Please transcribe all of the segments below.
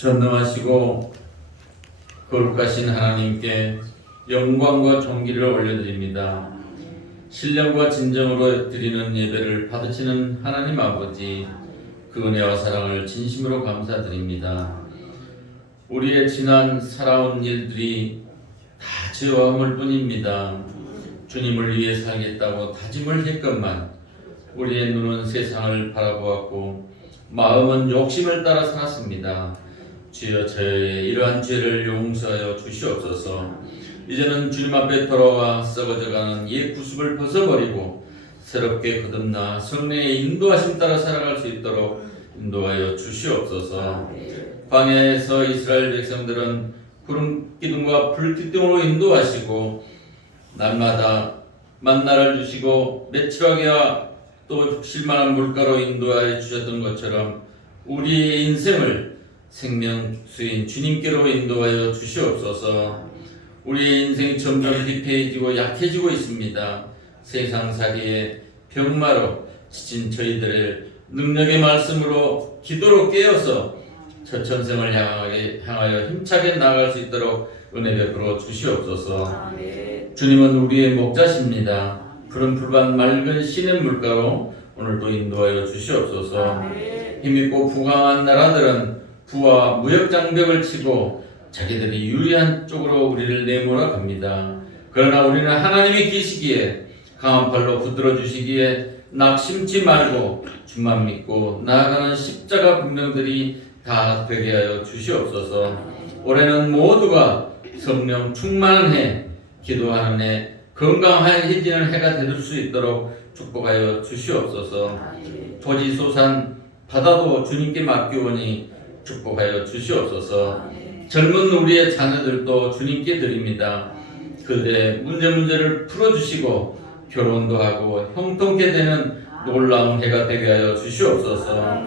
전능하시고 거룩하신 하나님께 영광과 존귀를 올려드립니다. 신령과 진정으로 드리는 예배를 받으시는 하나님 아버지, 그 은혜와 사랑을 진심으로 감사드립니다. 우리의 지난 살아온 일들이 다 죄와 허물 뿐입니다. 주님을 위해 살겠다고 다짐을 했건만 우리의 눈은 세상을 바라보았고 마음은 욕심을 따라 살았습니다. 주여, 저의 이러한 죄를 용서하여 주시옵소서. 이제는 주님 앞에 돌아와 썩어져가는 옛 구습을 벗어버리고 새롭게 거듭나 성령의 인도하심 따라 살아갈 수 있도록 인도하여 주시옵소서. 광야에서 이스라엘 백성들은 구름 기둥과 불 기둥으로 인도하시고 날마다 만나를 주시고 메추라기와 또 실만한 물가로 인도하여 주셨던 것처럼 우리의 인생을 생명수인 주님께로 인도하여 주시옵소서. 우리의 인생이 점점 비폐해지고 약해지고 있습니다. 세상살이의 병마로 지친 저희들을 능력의 말씀으로 기도로 깨어서 저천생을 향하여 힘차게 나아갈 수 있도록 은혜 베풀어 주시옵소서. 주님은 우리의 목자십니다. 푸른 풀밭 맑은 시냇 물가로 오늘도 인도하여 주시옵소서. 힘있고 부강한 나라들은 부와 무역 장벽을 치고 자기들이 유리한 쪽으로 우리를 내몰아 갑니다. 그러나 우리는 하나님이 계시기에 강한 팔로 붙들어 주시기에 낙심치 말고 주만 믿고 나아가는 십자가 군병들이 다 되게 하여 주시옵소서. 올해는 모두가 성령 충만한 해, 기도하는 해, 건강해지는 해가 될 수 있도록 축복하여 주시옵소서. 토지 소산 바다도 주님께 맡기오니 축복하여 주시옵소서. 젊은 우리의 자녀들도 주님께 드립니다. 그들의 문제를 풀어주시고 결혼도 하고 형통케 되는 놀라운 해가 되게 하여 주시옵소서.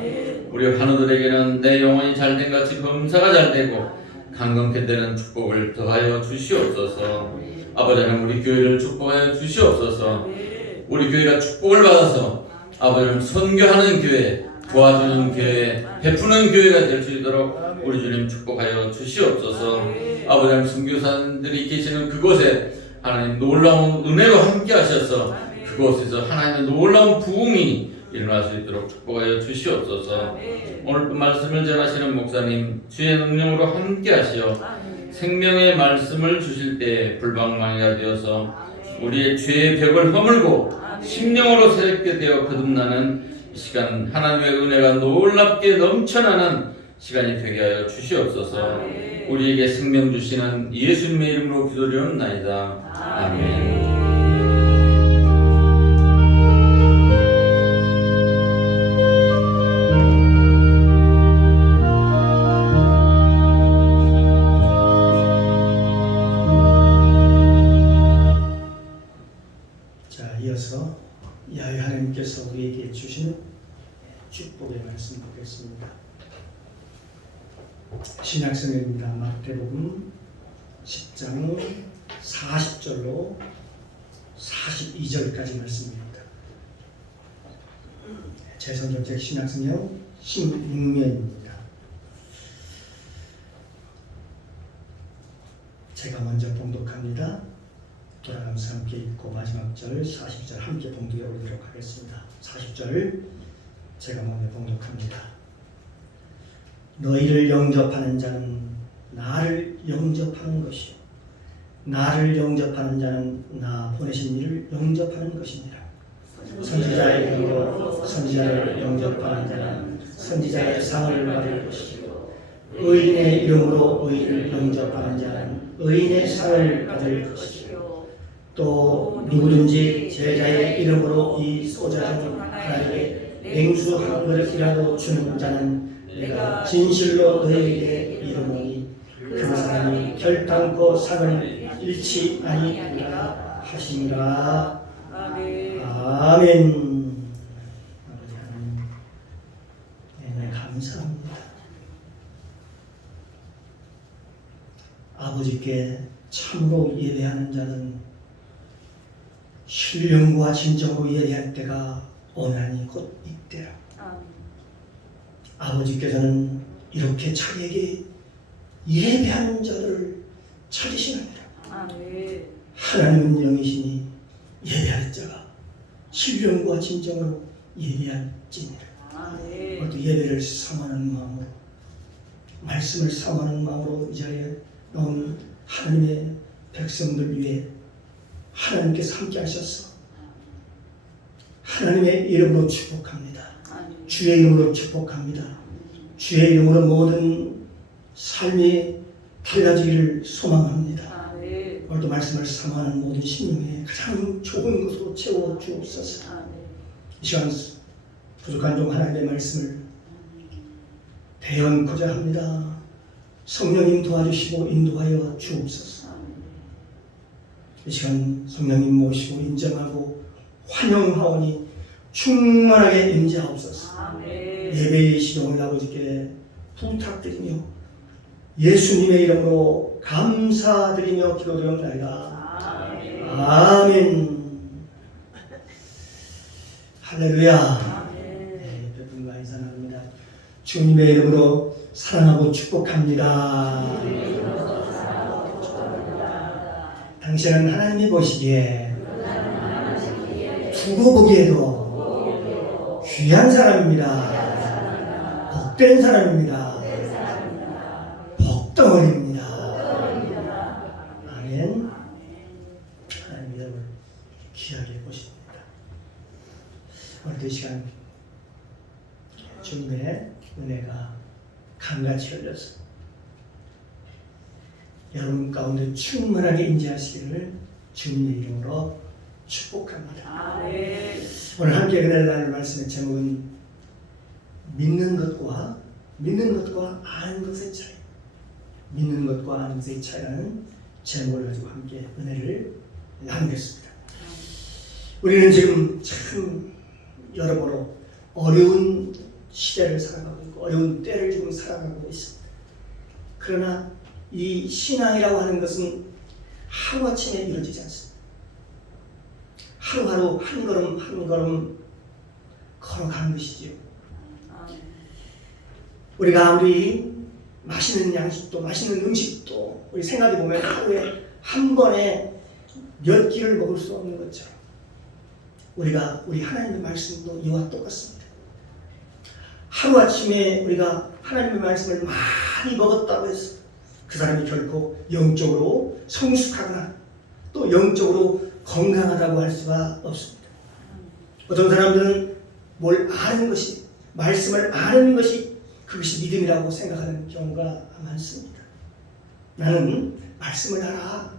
우리 환우들에게는 내 영혼이 잘된 같이 검사가 잘되고 강건케 되는 축복을 더하여 주시옵소서. 아버지 하나님, 우리 교회를 축복하여 주시옵소서. 우리 교회가 축복을 받아서 아버지 하나님 선교하는 교회, 도와주는 교회, 베푸는 교회가 될 수 있도록 우리 주님 축복하여 주시옵소서. 아버지 하나님, 선교사님들이 계시는 그곳에 하나님 놀라운 은혜로 함께 하셔서 그곳에서 하나님의 놀라운 부흥이 일어날 수 있도록 축복하여 주시옵소서. 오늘 또 말씀을 전하시는 목사님 주의 능력으로 함께 하시어 생명의 말씀을 주실 때 불방망이가 되어서 우리의 죄의 벽을 허물고 심령으로 새롭게 되어 거듭나는 이 시간, 하나님의 은혜가 놀랍게 넘쳐나는 시간이 되게 하여 주시옵소서. 우리에게 생명 주시는 예수님의 이름으로 기도드리옵나이다. 아멘. 자, 이어서 야훼 하나님께서 우리에게 주시는 축복의 말씀 보겠습니다. 신약성경입니다. 마태복음 10장 40절로 42절까지 말씀입니다. 재성경책 신약성경 16면입니다. 제가 먼저 봉독합니다. 돌아가면서 함께 읽고 마지막 절 40절 함께 봉독해 오도록 하겠습니다. 40절 제가 먼저 봉독합니다. 너희를 영접하는 자는 나를 영접하는 것이요 나를 영접하는 자는 나 보내신 이를 영접하는 것이니라. 선지자의 이름으로 선지자를 영접하는 자는 선지자의 상을 받을 것이요 의인의 이름으로 의인을 영접하는 자는 의인의 상을 받을 것이요 또 누구든지 제자의 이름으로 이 소자 중 하나에게 냉수 한 그릇이라도 주는 자는 내가 진실로 너희에게 이르노니 그 사람이 결단코 상을 잃지 아니하리라 하시니라. 아멘. 아버지 하나님, 네, 감사합니다. 아버지께 참으로 예배하는 자는 신령과 진정으로 예배할 때가 오나니 곧 이때라. 아버지께서는 이렇게 자기에게 예배하는 자들을 찾으시느니라. 아멘. 하나님은 영이시니 예배할 자가 신령과 진정으로 예배할지니라. 아멘. 오늘도 예배를 사모하는 마음으로, 말씀을 사모하는 마음으로 이 자리에 나온 하나님의 백성들 위해 하나님께서 함께 하셔서 하나님의 이름으로 축복합니다. 아멘. 주의 이름으로 축복합니다. 주의 이름으로 모든 삶이 달라지기를 소망합니다. 아멘. 오늘도 말씀을 사모하는 모든 심령에 가장 좋은 것으로 채워 주옵소서. 아멘. 이 시간 부족한 종 하나님의 말씀을 배워보자 합니다. 성령님 도와주시고 인도하여 주옵소서. 이 시간 성령님 모시고 인정하고 환영하오니 충만하게 임재하옵소서. 아멘. 예배의 시동을 아버지께 부탁드리며 예수님의 이름으로 감사드리며 기도드립니다. 아멘. 아멘. 할렐루야. 아멘. 네, 여러분과 인사합니다. 주님의 이름으로 사랑하고 축복합니다. 당신은 하나님이 보시기에 두고 보기에도 귀한 사람입니다. 복된 사람입니다. 복덩어리입니다. 아멘. 하나님 여러분 귀하게 보십니다. 오늘 이 시간 주님의 은혜가 강같이 흘려서 여러분 가운데 충만하게 임재하시기를 주님의 이름으로 축복합니다. 아멘. 오늘 함께 은혜를 나눌 말씀의 제목은 믿는 것과 아는 것의 차이. 믿는 것과 아는 것의 차이라는 제목을 가지고 함께 은혜를 나누겠습니다. 우리는 지금 참 여러모로 어려운 시대를 살아가고 있고 어려운 때를 지금 살아가고 있습니다. 그러나 이 신앙이라고 하는 것은 하루아침에 이루어지지 않습니다. 하루하루 한 걸음 한 걸음 걸어가는 것이지요. 아멘. 우리가 아무리 맛있는 양식도 맛있는 음식도 우리 생각해 보면 하루에 한 번에 몇 끼를 먹을 수 없는 것처럼 우리가 우리 하나님의 말씀도 이와 똑같습니다. 하루아침에 우리가 하나님의 말씀을 많이 먹었다고 해서 그 사람이 결코 영적으로 성숙하거나 또 영적으로 건강하다고 할 수가 없습니다. 어떤 사람들은 뭘 아는 것이, 말씀을 아는 것이 그것이 믿음이라고 생각하는 경우가 많습니다. 나는 말씀을 알아.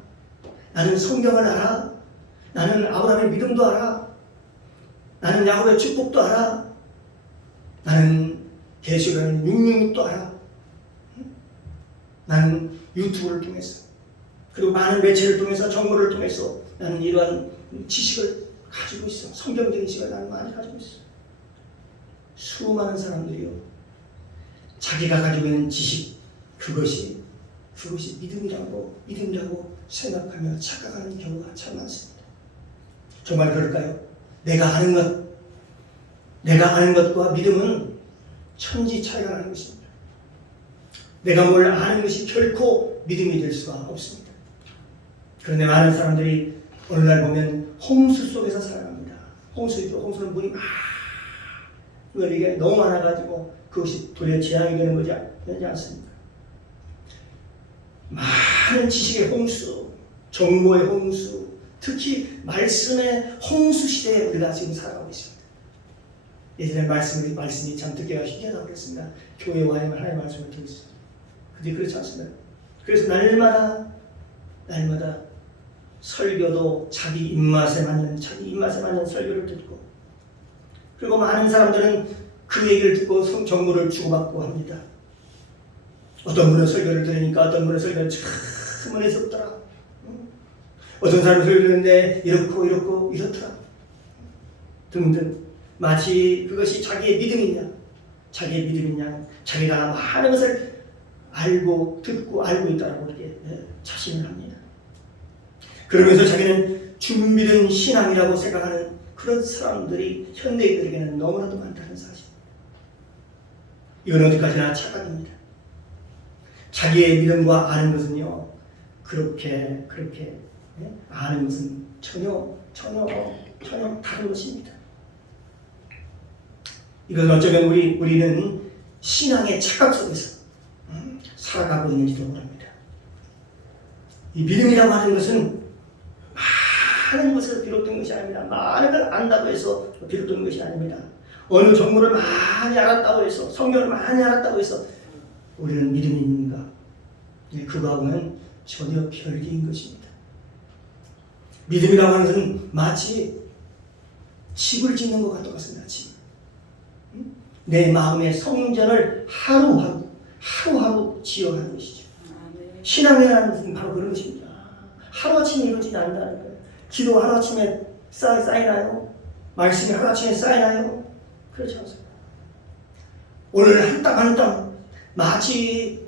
나는 성경을 알아. 나는 아브라함의 믿음도 알아. 나는 야곱의 축복도 알아. 나는 계시록에는 666도 알아. 나는 유튜브를 통해서 그리고 많은 매체를 통해서 정보를 통해서 나는 이러한 지식을 가지고 있어. 성경적인 지식을 나는 많이 가지고 있어. 수많은 사람들이요, 자기가 가지고 있는 지식 그것이 믿음이라고 생각하며 착각하는 경우가 참 많습니다. 정말 그럴까요? 내가 아는 것과 믿음은 천지 차이가 나는 것입니다. 내가 뭘 아는 것이 결코 믿음이 될 수가 없습니다. 그런데 많은 사람들이 오늘날 보면 홍수 속에서 살아갑니다. 홍수는 물이 이게 너무 많아가지고 그것이 도리어 재앙이 되는 거지 않습니까? 많은 지식의 홍수, 정보의 홍수, 특히 말씀의 홍수 시대에 우리가 지금 살아가고 있습니다. 예전에 말씀이 참 듣기가 신기하다고 그랬습니다. 교회 와야만 하나님의 말씀을 듣고 있습니다. 근데 그렇지 않습니다. 그래서 날마다 설교도 자기 입맛에 맞는 설교를 듣고, 그리고 많은 사람들은 그 얘기를 듣고 정보를 주고받고 합니다. 어떤 분은 설교를 들으니까 어떤 분은 설교를 참 은혜스럽더라. 어떤 사람은 설교를 듣는데 이렇더라. 등등. 마치 그것이 자기의 믿음이냐, 자기가 많은 것을 알고 있다라고 이렇게 자신을 합니다. 그러면서 자기는 준비된 신앙이라고 생각하는 그런 사람들이 현대인들에게는 너무나도 많다는 사실. 이건 어디까지나 착각입니다. 자기의 믿음과 아는 것은요, 그렇게 아는 것은 전혀 다른 것입니다. 이건 어쩌면 우리는 신앙의 착각 속에서 살아가고 있는지도 모릅니다. 이 믿음이라고 하는 것은 많은 것에서 비롯된 것이 아닙니다. 많은 걸 안다고 해서 비롯된 것이 아닙니다. 어느 정보를 많이 알았다고 해서, 성경을 많이 알았다고 해서 우리는 믿음이 있는가? 그거하고는 전혀 별개인 것입니다. 믿음이라고 하는 것은 마치 집을 짓는 것과 똑같습니다. 집. 내 마음의 성전을 하루하루 지어가는 것이죠. 신앙이라는 것은 바로 그런 것입니다. 하루아침에 이루어지지 않는다는 거예요. 기도 하루아침에 쌓이나요? 말씀이 하루아침에 쌓이나요? 그렇지 않습니다. 오늘 한 땀 한 땀 마치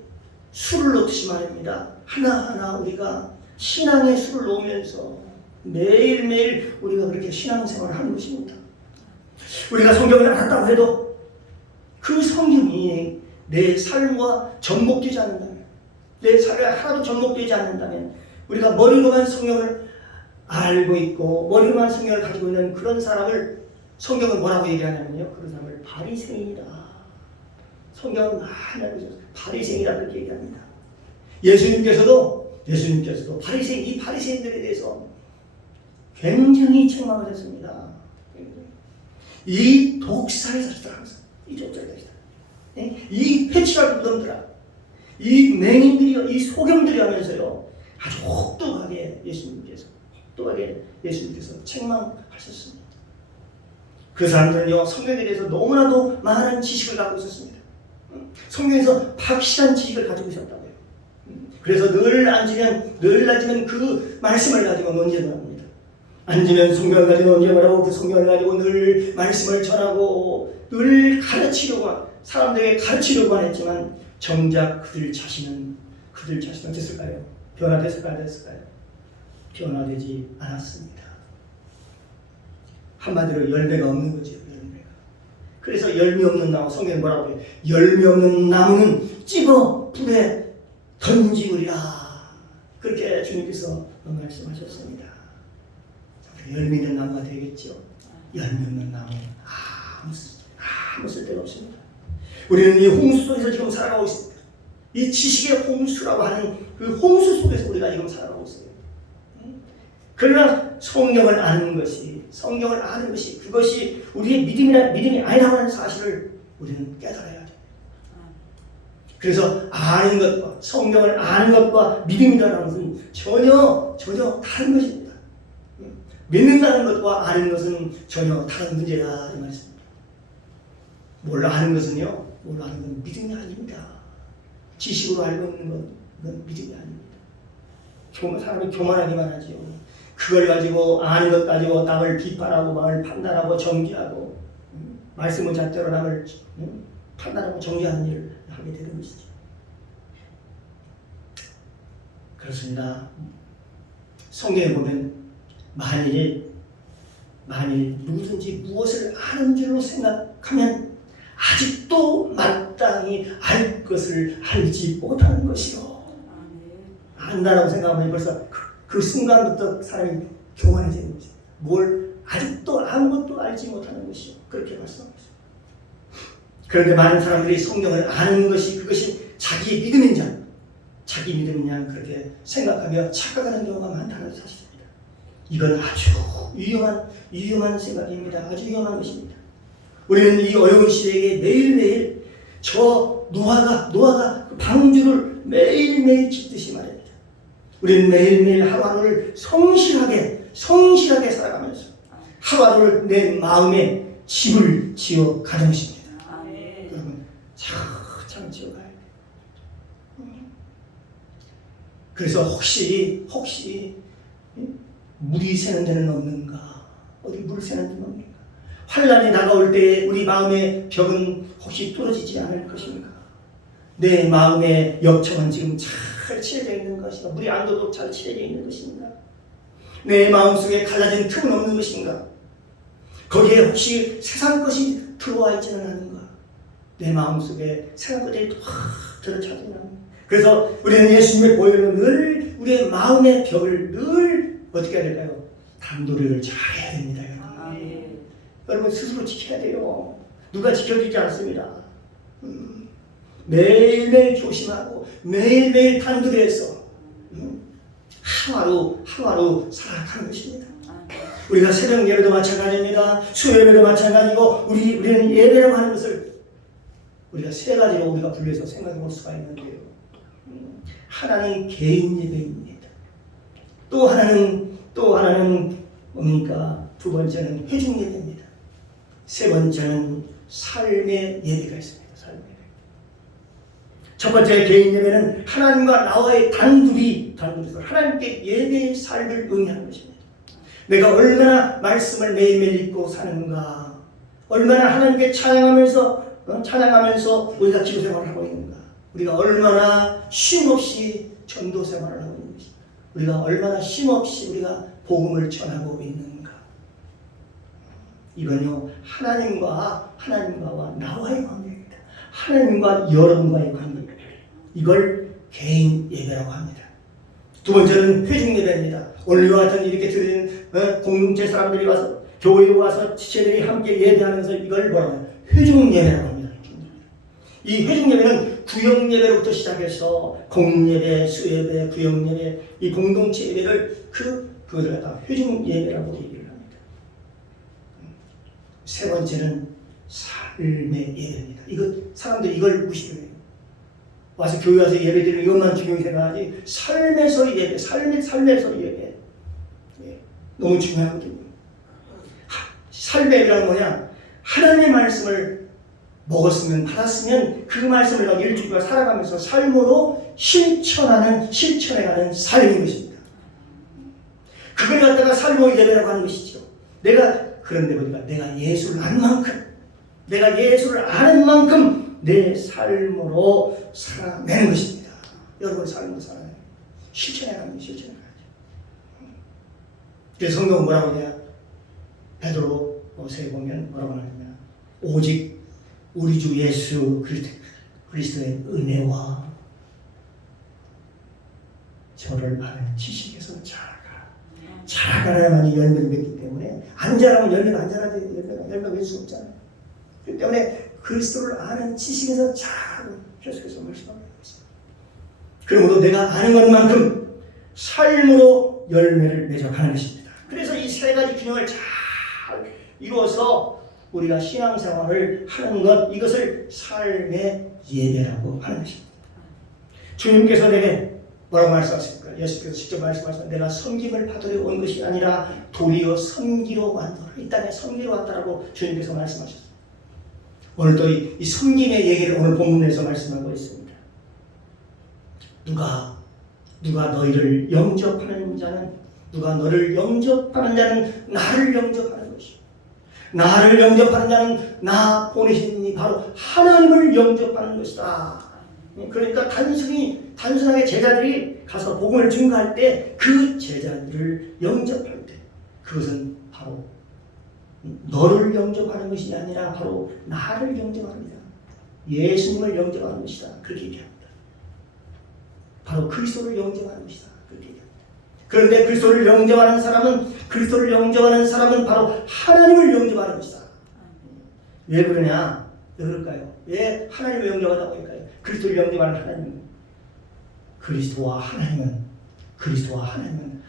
술을 넣듯이 말입니다. 하나하나 우리가 신앙의 술을 놓으면서 매일매일 우리가 그렇게 신앙생활을 하는 것입니다. 우리가 성경을 알았다고 해도 그 성경이 내 삶과 접목되지 않는다면, 내 삶에 하나도 접목되지 않는다면, 우리가 머리로만 성경을 알고 있고 머리로만 성경을 가지고 있는 그런 사람을 성경은 뭐라고 얘기하냐면요, 그런 사람을 바리새인이다. 성경은 많이 알고 있어서 바리새인이라 그렇게 얘기합니다. 예수님께서도 이 바리새인들에 대해서 굉장히 책망하셨습니다. 이 독사의 자식들아, 이 독사의 자식들아, 이 회칠할 무덤들아, 이 맹인들이여, 이 소경들이 하면서요, 아주 혹독하게 예수님께서 책망하셨습니다. 그 사람들은요, 성경에 대해서 너무나도 많은 지식을 갖고 있었습니다. 성경에서 확실한 지식을 가지고 있었다고요. 그래서 늘 앉으면 그 말씀을 가지고 논쟁을 합니다. 앉으면 성경을 가지고 논쟁을 하고 그 성경을 가지고 늘 말씀을 전하고 늘 사람들에게 가르치려고만 했지만 정작 그들 자신은 어땠을까요? 변화됐을까요? 변화되지 않았습니다. 한마디로 열매가 없는 거죠. 열매가. 그래서 열매 없는 나무, 성경은 뭐라고 해요? 열매 없는 나무는 찝어 불에 던지우리라. 그렇게 주님께서 말씀하셨습니다. 열매 있는 나무가 되겠죠. 열매 없는 나무는 아무 쓸데가 없습니다. 우리는 이 홍수 속에서 지금 살아가고 있습니다. 이 지식의 홍수라고 하는 그 홍수 속에서 우리가 지금 살아가고 있어요. 그러나 성경을 아는 것이 그것이 우리의 믿음이 아니라고 하는 사실을 우리는 깨달아야 돼요. 그래서 아는 것과 성경을 아는 것과 믿음이라는 것은 전혀 다른 것입니다. 믿는다는 것과 아는 것은 전혀 다른 문제다 이 말씀입니다. 뭘 아는 것은요, 믿음이 아닙니다. 지식으로 알고 있는 건 믿음이 아닙니다. 사람이 교만하기만 하지요. 그걸 가지고 아는 것 가지고 남을 비판하고 남을 판단하고 정죄하고 말씀을 잣대로 남을 판단하고 정죄하는 일을 하게 되는 것이죠. 그렇습니다. 성경에 보면 만일 누구든지 무엇을 아는 줄로 생각하면 아직도 마땅히 알 것을 알지 못하는 것이요. 안다라고 생각하면 벌써 그 순간부터 사람이 교만해지는 거죠. 뭘 아직도 아무것도 알지 못하는 것이요. 그렇게 말씀합니다. 그런데 많은 사람들이 성경을 아는 것이 그것이 자기의 믿음이냐 그렇게 생각하며 착각하는 경우가 많다는 사실입니다. 이건 아주 위험한 생각입니다. 아주 위험한 것입니다. 우리는 이 어려운 시대에 매일매일 저 노아가 그 방주를 매일매일 짓듯이 말입니다. 우리는 매일매일 하루하루를 성실하게 살아가면서 하루하루를 내 마음에 집을 지어 가는 것입니다. 여러분 차창 지어가야 돼요. 그래서 혹시 물이 새는 데는 없는가? 어디 물 새는 데는 없는가? 환란이 다가올 때 우리 마음의 벽은 혹시 뚫어지지 않을 것인가? 내 마음의 역청은 지금 잘 칠해져 있는 것인가? 물이 안 도록 잘 칠해져 있는 것인가? 내 마음속에 갈라진 틈은 없는 것인가? 거기에 혹시 세상 것이 들어와 있지는 않은가? 내 마음속에 세상 것들이 확 저를 찾으라. 그래서 우리는 예수님의 보혈로 늘 우리의 마음의 벽을 늘 어떻게 해야 될까요? 단도리를 잘 해야 됩니다. 아멘. 여러분 스스로 지켜야 돼요. 누가 지켜주지 않습니다. 매일매일 조심하고 매일매일 단도리해서 하루하루 살아가는 것입니다. 우리가 새벽 예배도 마찬가지입니다. 수요 예배도 마찬가지고 우리는 예배라고 하는 것을 우리가 세 가지로 우리가 분류해서 생각해 볼 수가 있는데요. 하나는 개인 예배입니다. 또 하나는 뭡니까? 두 번째는 회중 예배입니다. 세 번째는 삶의 예배가 있습니다. 삶의 예배. 첫 번째 개인 예배는 하나님과 나와의 단둘이서 하나님께 예배의 삶을 응하는 것입니다. 내가 얼마나 말씀을 매일매일 읽고 사는가, 얼마나 하나님께 찬양하면서 우리가 기도 생활을 하고 있는가, 우리가 얼마나 쉼없이 전도 생활을 하고 있는지, 우리가 얼마나 쉼없이 우리가 복음을 전하고 있는가. 이건요, 하나님과 나와의 관계입니다. 하나님과 여러분과의 관계입니다. 이걸 개인 예배라고 합니다. 두 번째는 회중 예배입니다. 오늘과 같은 이렇게 드리는 공동체 사람들이 와서 교회에 와서 지체들이 함께 예배하면서 이걸 뭐라고 해요? 회중 예배라고 합니다. 이 회중 예배는 구역 예배로부터 시작해서 공예배, 수예배, 구역 예배, 이 공동체 예배를 그것을 갖다 회중 예배라고 얘기를 합니다. 세 번째는 삶의 예배입니다. 사람들이 이걸 무시해요. 와서 교회 와서 예배 드리는 이것만 중요히 생각하지 삶에서 예배, 삶에서 예배, 너무 중요하거든요. 삶의 예배란 뭐냐? 하나님의 말씀을 먹었으면 받았으면 그 말씀을 막 일주일간 살아가면서 삶으로 실천해가는 삶인 것입니다. 그걸 갖다가 삶의 예배라고 하는 것이죠. 그런데 보니까 내가 예수를 아는 만큼 내 삶으로 살아내는 것입니다. 여러분 삶으로 살아내는 실천해가는 실천해가야죠. 그래서 성경은 뭐라고 해야? 베드로서에 보면 뭐라고 하냐면 오직 우리 주 예수 그리스도의 은혜와 저를 아는 지식에서 자라가야만이 열매를 맺기 때문에 안 자라면 열매가 안 자라지 열매가 맺을 수 없잖아요. 그렇기 때문에 그리스도를 아는 지식에서 자라고 계속해서 말씀하고 있습니다. 그러므로 내가 아는 것만큼 삶으로 열매를 맺어가는 것입니다. 그래서 이 세 가지 균형을 잘 이루어서 우리가 신앙생활을 하는 것, 이것을 삶의 예배라고 하는 것입니다. 주님께서 내게 뭐라고 말씀하십니까? 예수께서 직접 말씀하셨습니다. 내가 섬김을 받으려 온 것이 아니라 도리어 섬기러 왔노라. 이 땅에 섬기러 왔다라고 주님께서 말씀하셨습니다. 오늘 또 이 섬김의 얘기를 오늘 본문에서 말씀하고 있습니다. 누가 너희를 영접하는 자는 나를 영접하는 것이요. 나를 영접하는 자는 나 보내신 이니 바로 하나님을 영접하는 것이다. 그러니까 단순하게 제자들이 가서 복음을 증거할 때 그 제자들을 영접할 때 그것은 바로 너를 영접하는 것이 아니라 바로 나를 영접합니다. 예수님을 영접하는 것이다. 그렇게 얘기합니다. 바로 그리스도를 영접하는 것이다. 그렇게 얘기합니다. 그런데 그리스도를 영접하는 사람은 바로 하나님을 영접하는 것이다. 왜 그러냐? 왜 그럴까요? 왜 하나님을 영접하다고 할까요? 그리스도를 영접하는 하나님은 그리스도와 하나님은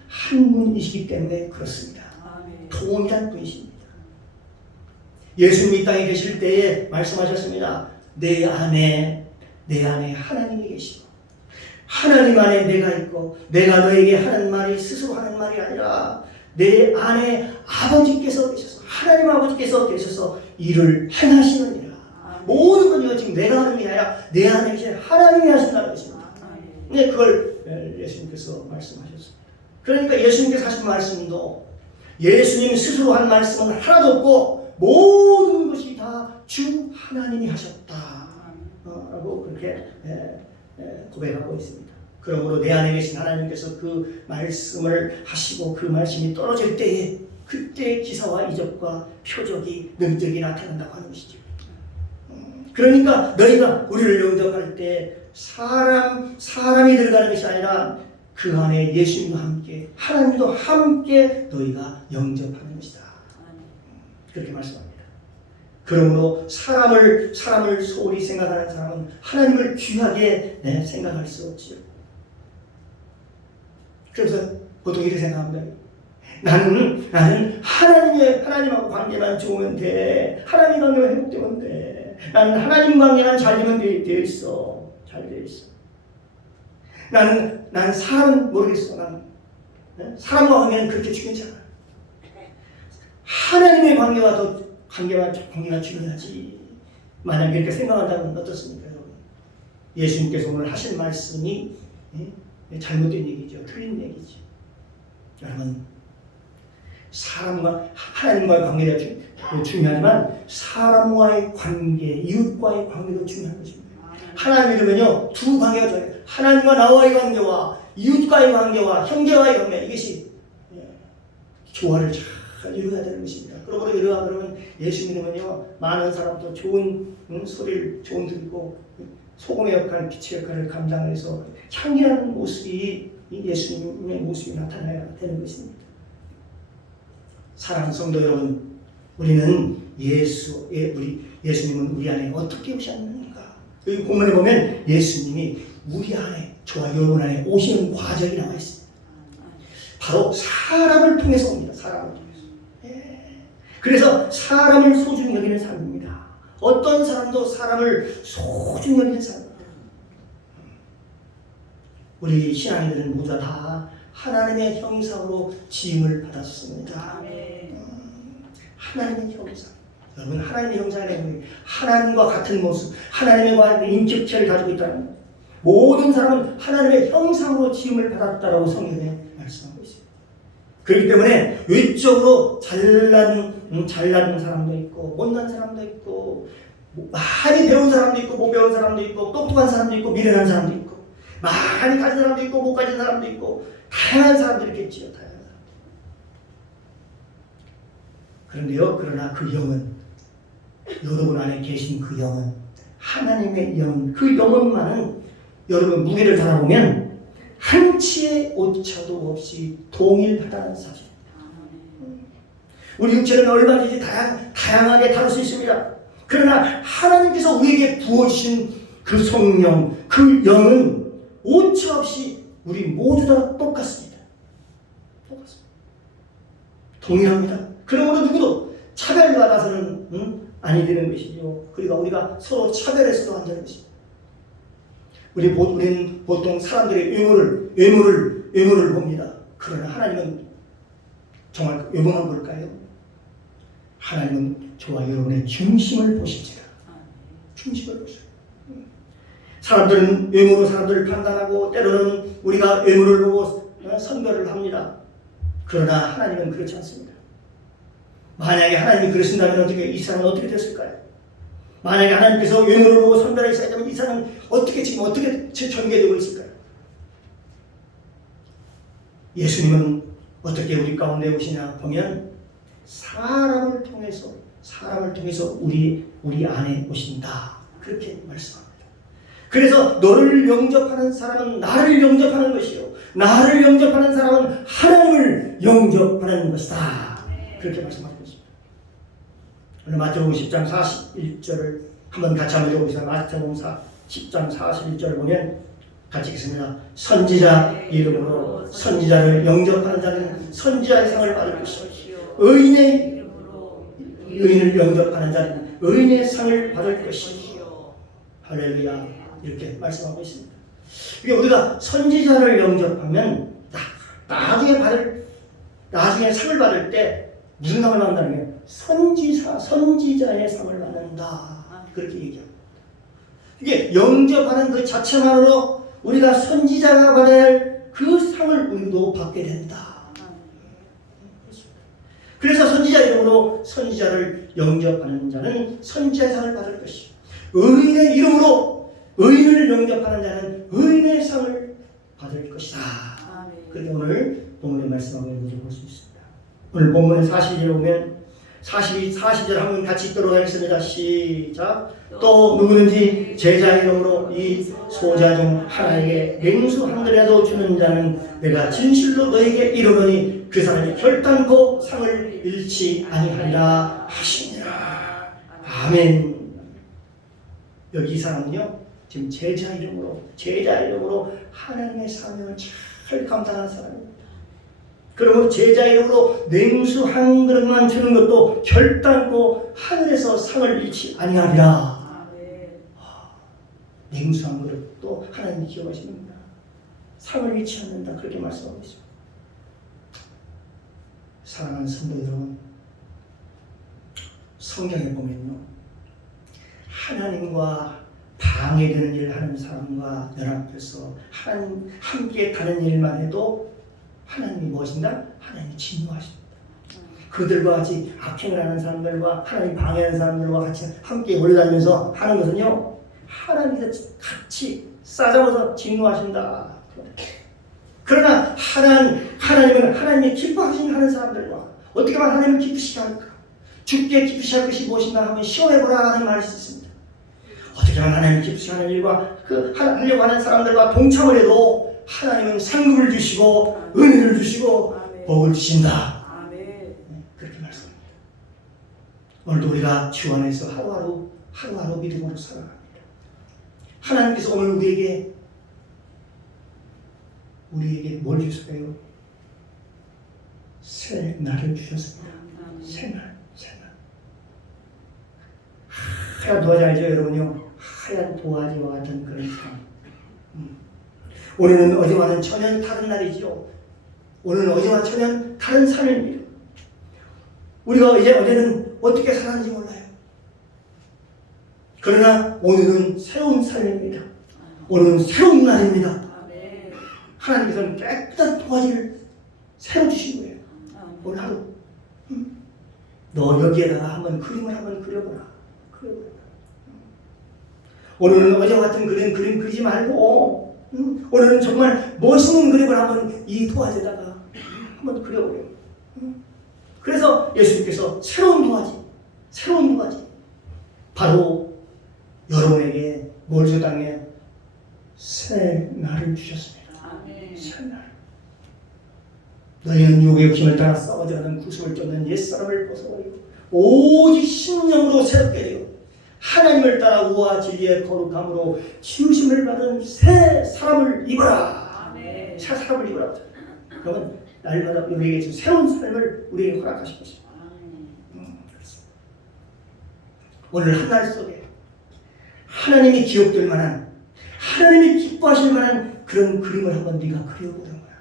한 분이시기 때문에 그렇습니다. 동일한 분이십니다. 예수님이 이 땅에 계실 때에 말씀하셨습니다. 내 안에 하나님이 계시고 하나님 안에 내가 있고 내가 너에게 하는 말이 스스로 하는 말이 아니라 내 안에 아버지께서 계셔서 하나님 아버지께서 계셔서 일을 행하시느니라. 모든 건 이거 지금 내가 하는 게 아니라 내 안에 계신 하나님이 하신다는 것입니다. 근데 그걸 예수님께서 말씀하셨습니다. 그러니까 예수님께서 하신 말씀도 예수님 스스로 한 말씀은 하나도 없고 모든 것이 다 주 하나님이 하셨다 라고 그렇게 고백하고 있습니다. 그러므로 내 안에 계신 하나님께서 그 말씀을 하시고 그 말씀이 떨어질 때에 그때 기사와 이적과 표적이 능적이 나타난다고 하는 것이죠. 그러니까 너희가 우리를 영접할 때 사람이 들어가는 것이 아니라 그 안에 예수님과 함께 하나님도 함께 너희가 영접하는 것이다. 그렇게 말씀합니다. 그러므로 사람을 소홀히 생각하는 사람은 하나님을 귀하게 생각할 수 없지요. 그래서 보통 이렇게 생각합니다. 나는 하나님하고 관계만 좋으면 돼. 하나님 관계만 회복되면 돼. 나는 하나님 관계만 잘 되면 되어 있어. 잘 되어 있어. 나는 사람 모르겠어. 사람과 관계는 그렇게 중요하지 않아. 하나님의 관계가 중요하지. 만약 이렇게 생각한다면 어떻습니까, 여러분? 예수님께서 오늘 하신 말씀이 잘못된 얘기죠. 틀린 얘기죠. 여러분, 하나님과의 관계가 중요하지만 사람과의 관계, 이웃과의 관계도 중요한 것입니다. 하나님 믿으면요, 두 관계가 중요해요. 하나님과 나와의 관계와 이웃과의 관계와 형제와의 관계, 이것이 조화를 잘 이루어야 되는 것입니다. 그러면 예수 믿으면요, 많은 사람도 좋은 소리를 듣고 소금의 역할, 빛의 역할을 감당해서 향기하는 모습이 예수님의 모습이 나타나야 되는 것입니다. 사랑하는 성도 여러분, 우리는 예수님은 우리 안에 어떻게 오셨는가? 여기 본문에 보면 예수님이 우리 안에, 저와 여러분 안에 오시는 과정이 나와 있습니다. 바로 사람을 통해서 옵니다. 사람을 통해서. 그래서 사람을 소중히 여기는 사람입니다. 어떤 사람도 사람을 소중히 여기는 사람입니다. 우리 신앙인들은 모두 다 하나님의 형상으로 지음을 받았습니다. 하나님의 형상. 여러분, 하나님의 형상이라는 게 하나님과 같은 모습, 하나님과 인격체를 가지고 있다는 것. 모든 사람은 하나님의 형상으로 지음을 받았다라고 성경에 말씀하고 있습니다. 그렇기 때문에 외적으로 잘난 사람도 있고 못난 사람도 있고 많이 배운 사람도 있고 못 배운 사람도 있고 똑똑한 사람도 있고 미련한 사람도 있고 많이 가진 사람도 있고 못 가진 사람도 있고 다양한 사람들이 있겠지요. 다양한 사람. 그런데요, 그러나 그 영은, 여러분 안에 계신 그 영은, 하나님의 영, 그 영혼만은 여러분 무게를 달아보면 한치의 오차도 없이 동일하다는 사실입니다. 우리 육체는 얼마든지 다양하게 다룰 수 있습니다. 그러나 하나님께서 우리에게 부어주신 그 성령, 그 영은 오차 없이 우리 모두 다 똑같습니다. 똑같습니다. 동일합니다. 그러므로 누구도 차별받아서는 아니 되는 것이죠. 그리고 우리가 서로 차별해서도 안 되는 것입니다. 우리는 보통 사람들의 외모를 봅니다. 그러나 하나님은 정말 외모만 볼까요? 하나님은 저와 여러분의 중심을 보십니다. 중심을 보세요. 사람들은 외모로 사람들을 판단하고 때로는 우리가 외모를 보고 선별을 합니다. 그러나 하나님은 그렇지 않습니다. 만약에 하나님이 그러신다면 이 사람은 어떻게 됐을까요? 만약에 하나님께서 외모를 보고 선별하셨다면 이 사람은 어떻게 전개되고 있을까요? 예수님은 어떻게 우리 가운데 오시냐 보면 사람을 통해서 우리 안에 오신다. 그렇게 말씀합니다. 그래서 너를 영접하는 사람은 나를 영접하는 것이요, 나를 영접하는 사람은 하나님을 영접하는 것이다. 그렇게 말씀하고 있습니다. 오늘 마태복음 10장 41절을 한번 같이 한번 읽어보세요. 마태복음 10장 41절을 보면 같이 읽습니다. 선지자 이름으로 선지자를 영접하는 자는 선지자의 상을 받을 것이요, 의인을 영접하는 자는 의인의 상을 받을 것이요. 할렐루야. 이렇게 말씀하고 있습니다. 우리가 선지자를 영접하면 나중에 상을 받을 때 무슨 상을 받는다는 게 선지자의 상을 받는다. 그렇게 얘기합니다. 이게 영접하는 그 자체만으로 우리가 선지자가 받아야 할 그 상을 우리도 받게 된다. 그래서 선지자 이름으로 선지자를 영접하는 자는 선지자의 상을 받을 것이요, 의인의 이름으로 의인을 영접하는 자는 의인의 상을 받을 것이다. 그렇게 오늘 본문의 말씀하고 있는 것을 볼 수 있습니다. 오늘 본문의 40절에 보면 40절 한번 같이 읽도록 하겠습니다. 시작. 또 누구든지 제자 이름으로 이 소자 중 하나에게 맹수 한 그릇이라도 주는 자는 내가 진실로 너에게 이르노니 그 사람이 결단코 상을 잃지 아니하리라 하시니라. 아멘. 여기 이 사람은요 지금 제자 이름으로 하나님의 사명을 잘 감당하는 사람입니다. 그러므로 제자 이름으로 냉수 한 그릇만 주는 것도 결단코 하늘에서 상을 잃지 아니하리라. 냉수 한 그릇도 하나님이 기억하십니다. 상을 잃지 않는다 그렇게 말씀하고 있습니다. 사랑하는 성도 여러분, 성경에 보면요 하나님과 방해되는 일을 하는 사람과 연합해서 함께 다른 일만 해도 하나님이 무엇인가? 하나님이 진노하십니다. 그들과 같이 악행을 하는 사람들과 하나님 방해하는 사람들과 같이 함께 몰려다니면서 하는 것은요 하나님께서 같이 싸잡아서 진노하신다. 그러나 하나님은 하나님이 기뻐하시는 하는 사람들과 어떻게 하면 하나님을 기쁘시게 할까? 주께 기쁘시게 할 것이 무엇인가 하면 시험해보라 하는 말이 있습니다. 어떻게 하면 하나님을 기쁘시게 하는 일과 하려고 하는 사람들과 동참을 해도 하나님은 상급을 주시고 은혜를 주시고 복을 주신다. 그렇게 말씀합니다. 오늘도 우리가 주 안에서 하루하루 믿음으로 살아갑니다. 하나님께서 오늘 우리에게 뭘 주셨어요? 새 날을 주셨습니다. 새 날. 하얀 도화지 알죠, 여러분요? 하얀 도화지와 같은 그런 삶. 오늘은 어제와는 전혀 다른 날이지요. 오늘은 어제와 전혀 다른 삶입니다. 우리가 어제는 어떻게 살았는지 몰라요. 그러나 오늘은 새로운 삶입니다. 오늘은 새로운 날입니다. 하나님께서는 깨끗한 도화지를 새로 주신 거예요. 오늘 하루 너 여기에다가 한번 그림을 한번 그려보라. 오늘은 어제와 같은 그림 그리지 말고 오늘은 정말 멋있는 그림을 한번 이 도화지에다가 한번 그려보래요. 그래서 예수님께서 새로운 도화지 바로 여러분에게 뭘 주당해? 새 날을 주셨습니다. 새 날. 너희는 육의 힘을 따라 싸워져가는 구속을 쫓는 옛사람을 벗어버리고 오직 신령으로 새롭게 되어 하나님을 따라 우와 진리의 거룩함으로 지으심을 받은 새 사람을 입어라. 새 사람을 입어라. 그러면 날마다 우리에게 새로운 삶을 우리에게 허락하신 것입니다. 오늘 한 날 속에 하나님이 기억될 만한, 하나님이 기뻐하실 만한 그런 그림을 한번 네가 그려보는 거야.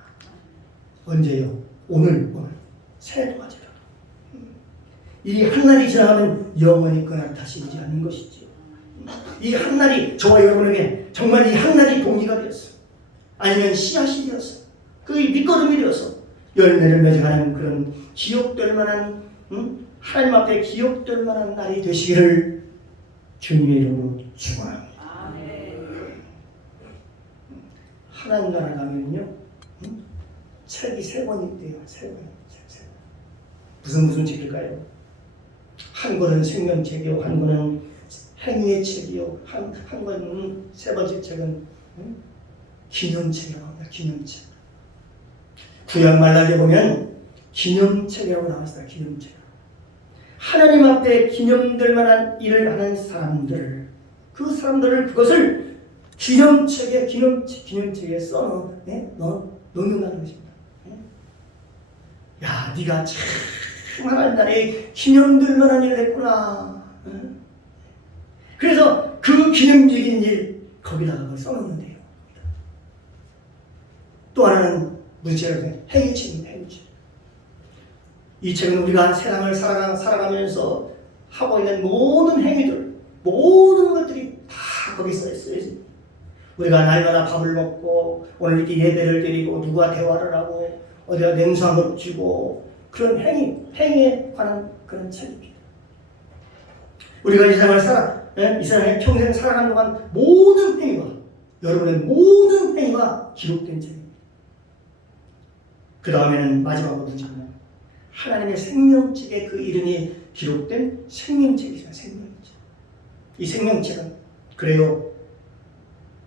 언제요? 오늘 새 도화지라. 이 한 날이 지나가면 영원히 그날 다시 오지 않는 것이지요. 이 한 날이 저와 여러분에게 정말 이 한 날이 동기가 되었어. 아니면 씨앗이 되었어. 그 밑거름이 되어서 열매를 맺어가는 그런 기억될 만한 하나님 앞에 기억될 만한 날이 되시기를 주님의 이름으로 축원합니다. 하나님 나라 가면요 책이 3권 있대요. 3권. 무슨 책일까요? 한 권은 생명책이요, 한 권은 행위의 책이요, 한 권은 세 번째 책은 기념책이라고 합니다. 기념책. 구약 말라기에 보면 기념책이라고 나왔어요. 기념책. 하나님 앞에 기념될 만한 일을 하는 사람들, 그 사람들을 그것을 기념책에 넣는다는 것입니다. 야, 네가 참 하나님 나라에 기념될 만한 일을 했구나. 그래서 그 기념적인 일 거기다가 그걸 써놓는데요. 또 하나는 무슨 책이라고 행위책입니다. 행위책. 이 책은 우리가 세상을 살아가면서 하고 있는 모든 행위들, 모든 것들이 다 거기 써 있어요. 우리가 날마다 밥을 먹고 오늘 이렇게 예배를 드리고 누가 대화를 하고 어디가 냉수함을 주고 그런 행위에 관한 그런 책입니다. 우리가 이 세상에 평생 살아가는 동안 모든 행위와 여러분의 모든 행위가 기록된 책입니다. 그 다음에는 마지막으로 보자면 하나님의 생명책에 그 이름이 기록된 생명책이죠. 생명책. 이 생명책은 그래요.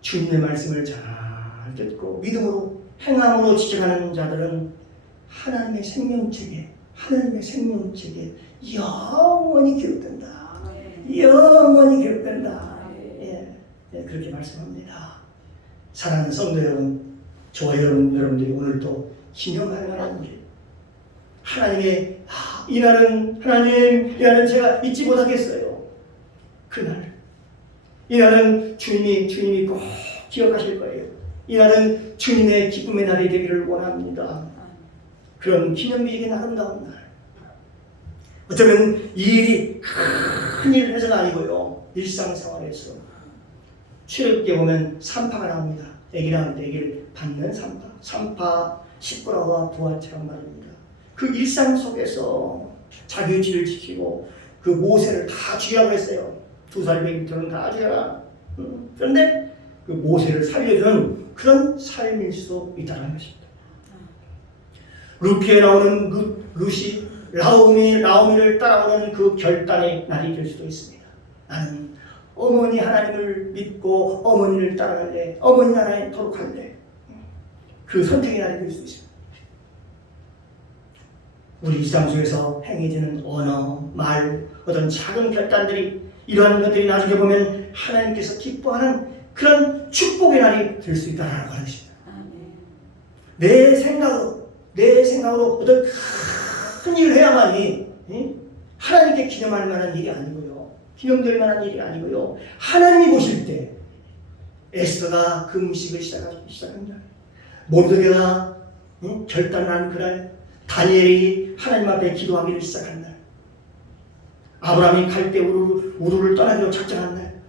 주님의 말씀을 잘 듣고 믿음으로 행함으로 지켜가는 자들은 하나님의 생명책에 영원히 기록된다. 영원히 기록된다. 예, 그렇게 말씀합니다. 사랑하는 성도 여러분, 저와 여러분들이 오늘 또 기념할 만한 일. 하나님의 이날은 이날은 제가 잊지 못하겠어요. 그날 이날은 주님이 꼭 기억하실 거예요. 이날은 주님의 기쁨의 날이 되기를 원합니다. 그런 기념비적인 아름다운 날. 어쩌면 이 일이 큰 일을 해서가 아니고요. 일상생활에서 출애굽기에 보면 산파가 나옵니다. 애기랑 애기를 받는 산파 십구라와 부하처럼 말입니다. 그 일상 속에서 자기의지를 지키고 그 모세를 다 죽이라고 했어요. 2살 배기들은 다 죽여라. 그런데 그 모세를 살려주는 그런 삶일 수 있다는 것입니다. 루키에 나오는 룻이 라오미를 따라오는 그 결단의 날이 될 수도 있습니다. 나는 어머니 하나님을 믿고 어머니를 따라갈래, 어머니 나라에 도록할래. 그 선택의 날이 될 수 있습니다. 우리 일상 속에서 행해지는 언어, 말, 어떤 작은 결단들이 이러한 것들이 나중에 보면 하나님께서 기뻐하는 그런 축복의 날이 될 수 있다는 것입니다. 내 생각으로 어떤 큰 일을 해야만이 하나님께 기념할 만한 일이 아니고요. 기념될 만한 일이 아니고요. 하나님이 보실 때 에스더가 금식을 시작한 날, 모르드게가 결단한 그날, 다니엘이 하나님 앞에 기도하기를 시작한 날, 아브라함이 갈대 우르를 떠나기로 작정한 날,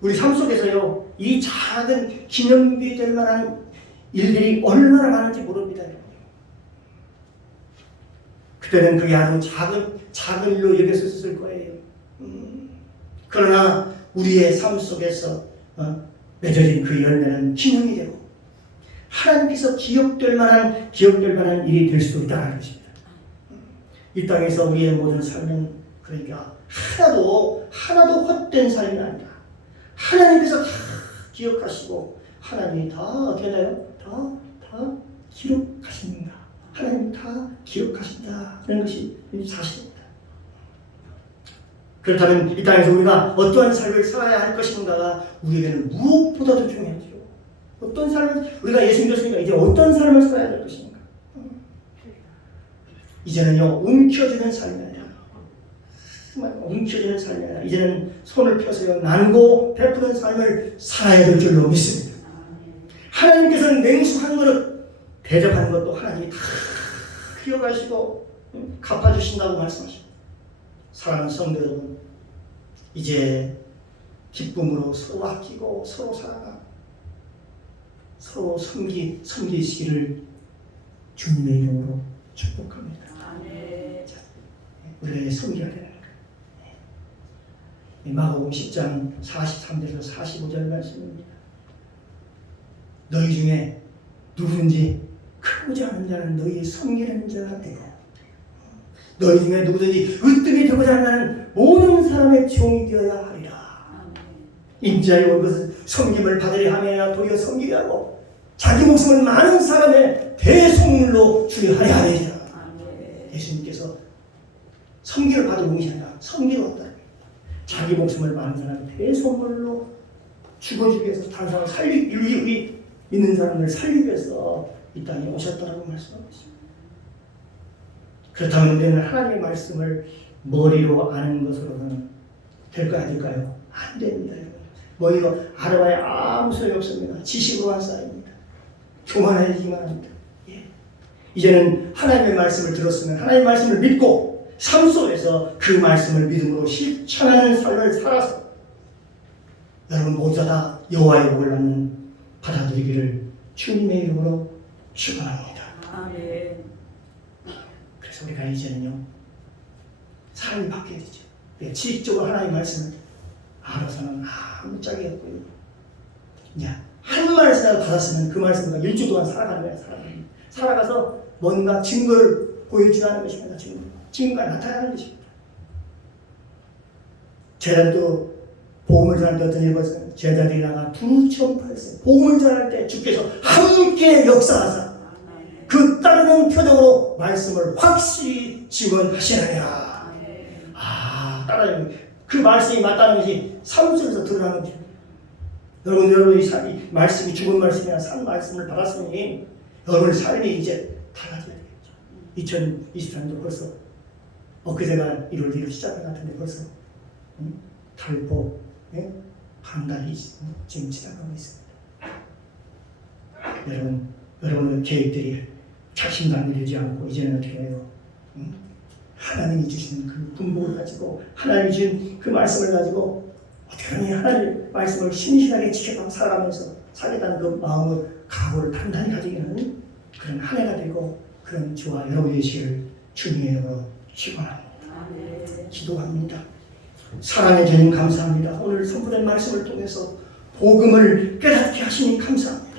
우리 삶 속에서요, 이 작은 기념비 될 만한 일들이 얼마나 많은지 모릅니다. 그때는 그게 아주 작은 일로 여겼었을 거예요. 그러나 우리의 삶 속에서 맺어진 그 열매는 기념이 되고 하나님께서 기억될 만한 일이 될 수도 있다는 것입니다. 이 땅에서 우리의 모든 삶은 그러니까 하나도 헛된 삶이 아니라 하나님께서 다 기억하시고 하나님이 다 어떻게 되나요? 다 기록하십니다. 하나님 다 기억하신다. 이런 것이 사실입니다. 그렇다면 이 땅에서 우리가 어떠한 삶을 살아야 할 것인가가 우리에게는 무엇보다도 중요하죠. 어떤 삶을 우리가 예수 믿었으니까 이제 어떤 삶을 살아야 될 것인가. 이제는요 움켜쥐는 삶이 아니라 이제는 손을 펴서요 나누고 베푸는 삶을 살아야 될 줄로 믿습니다. 하나님께서는 냉수한 그릇 대접하는 것도 하나님이 다 기억하시고 갚아주신다고 말씀하십니다. 사랑하는 성도 여러분, 이제 기쁨으로 서로 아끼고 서로 사랑하고 서로 섬기시기를 주님의 이름으로 축복합니다. 우리가 섬겨야 되는 거예요. 마가복음 10장 43절에서 45절 말씀입니다. 너희 중에 누구든지 크고자 하는 자는 너희의 섬기는 자가 되고 너희 중에 누구든지 으뜸이 되고자 하는 모든 사람의 종이 되어야 하리라. 인자에 온 것은 섬김을 받으려 하며 도리어 섬기려 하고 자기 목숨을 많은 사람의 대속물로 주려 하려 하리라. 예수님께서 섬기를 받으러 온 것이 아니라 섬기러 왔다. 자기 목숨을 많은 사람의 대속물로 죽어주기 위해서 다른 사람을 살리기 위해 있는 사람을 살리기 위해서 이 땅에 오셨다라고 말씀하고 있습니다. 그렇다면 우리는 하나님의 말씀을 머리로 아는 것으로는 될까요? 안 될까요? 안 됩니다. 머리로 알아봐야 아무 소용이 없습니다. 지식으로만 쌓입니다. 교만해지기만 합니다. 이제는 하나님의 말씀을 들었으면 하나님의 말씀을 믿고 삶 속에서 그 말씀을 믿음으로 실천하는 삶을 살아서 여러분 모두 다 여호와의 복을 받아들이기를 주님의 이름으로 축원합니다. 아멘. 그래서 우리가 이제는요 삶이 바뀌어야 되죠. 지식적으로 하나님의 말씀을 알아서는 아무 짝이 없고요. 이제 한 말씀을 받았으면 그 말씀과 일주 동안 살아가는 거예요. 살아가서 뭔가 증거를 보여주라는 것입니다. 증거가 나타나는 것입니다. 제자도 복음을 전할 때 어떤 일이 벌어요? 제자들이 나가 두천팔세 복음을 전할 때 주께서 함께 역사하사 그 따르는 표정으로 말씀을 확실히 증언하시느니라. 따라요. 그 말씀이 맞다는 것이 삶 속에서 드러나는 거죠. 여러분의 이 말씀이 죽은 말씀이나 산 말씀을 받았으니 여러분의 삶이 이제 달라져야 되겠죠. 2023년도 벌써 엊그제가 1월 1일 시작한 것 같은데 벌써 달보 한 달이 지금 지나가고 있습니다. 여러분의 계획들이 자신감이 되지 않고 이제는 어떻게 해요? 하나님이 주신 그 분복을 가지고 하나님이 주신 그 말씀을 가지고 어떻게 하나님의 말씀을 신실하게 지켜가며 살아가면서 살겠다는 그 마음을 각오를 단단히 가지는 그런 한 해가 되고 그런 주와 여러분이 되시기를 주님의 이름으로 축원합니다. 기도합니다. 사랑의 주님 감사합니다. 오늘 선포된 말씀을 통해서 복음을 깨닫게 하시니 감사합니다.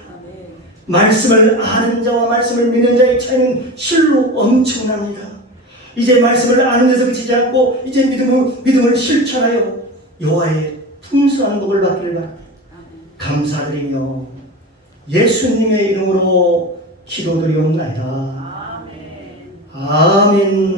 말씀을 아는 자와 말씀을 믿는 자의 차이는 실로 엄청납니다. 이제 말씀을 아는 데서 그치지 않고 이제 믿음을 실천하여 여호와의 풍성한 복을 받기를 바랍니다. 감사드리며 예수님의 이름으로 기도드리옵나이다. 아멘.